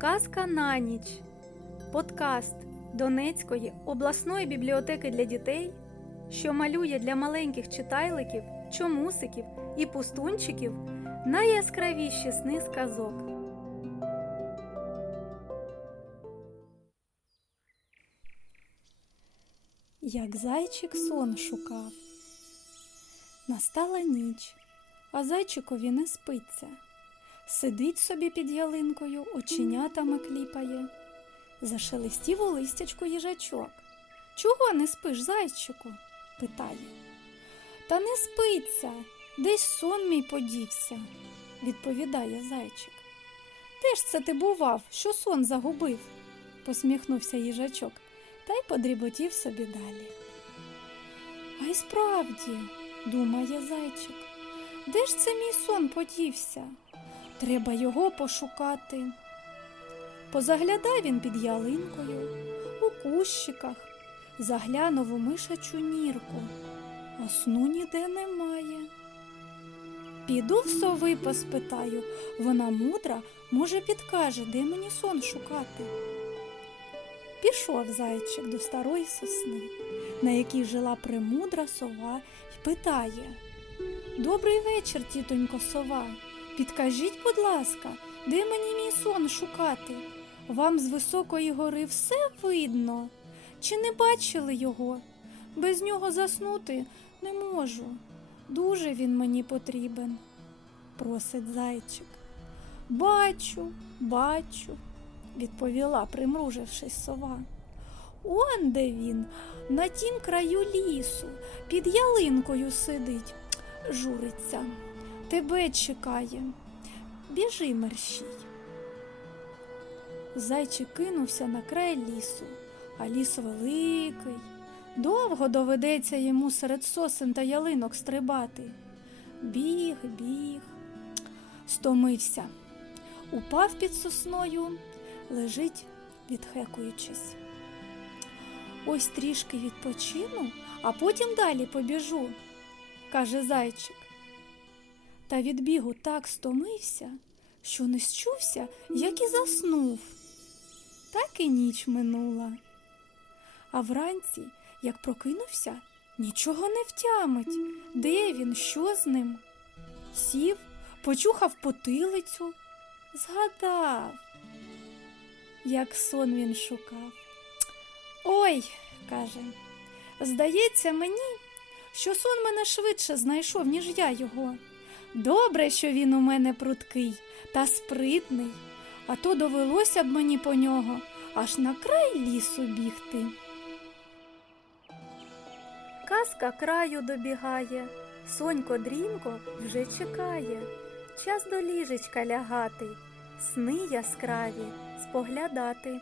Казка на ніч. Подкаст Донецької обласної бібліотеки для дітей, що малює для маленьких читайликів, чомусиків і пустунчиків найяскравіші сни з казок. Як зайчик сон шукав. Настала ніч, а зайчикові не спиться. Сидить собі під ялинкою, оченятами кліпає. Зашелестів у листячку їжачок. Чого не спиш, зайчику? питає. Та не спиться, десь сон мій подівся, відповідає зайчик. Де ж це ти бував, що сон загубив? посміхнувся їжачок та й подріботів собі далі. А й справді, думає зайчик, де ж це мій сон подівся? Треба його пошукати. Позаглядав він під ялинкою, у кущиках, заглянув у мишачу нірку, а сну ніде немає. Піду в сови поспитаю, вона мудра, може, підкаже, де мені сон шукати. Пішов зайчик до старої сосни, на якій жила премудра сова, й питає Добрий вечір, тітонько сова. Підкажіть, будь ласка, де мені мій сон шукати? Вам з високої гори все видно. Чи не бачили його? Без нього заснути не можу. Дуже він мені потрібен, просить зайчик. Бачу, бачу, відповіла, примружившись сова. Он де він, на тім краю лісу, під ялинкою сидить, журиться, тебе чекає. Біжи, мерщій. Зайчик кинувся на край лісу, а ліс великий. Довго доведеться йому серед сосен та ялинок стрибати. Біг, біг, стомився. Упав під сосною, лежить, відхекуючись. Ось трішки відпочину, а потім далі побіжу, каже зайчик. Та від бігу так стомився, що не счувся, як і заснув. Так і ніч минула. А вранці, як прокинувся, нічого не втямить. Де він, що з ним? Сів, почухав потилицю, згадав, як сон він шукав. Ой, каже, здається мені, що сон мене швидше знайшов, ніж я його. Добре, що він у мене пруткий та спритний, а то довелося б мені по нього аж на край лісу бігти. Казка краю добігає, сонько дрімко вже чекає. Час до ліжечка лягати, сни яскраві споглядати.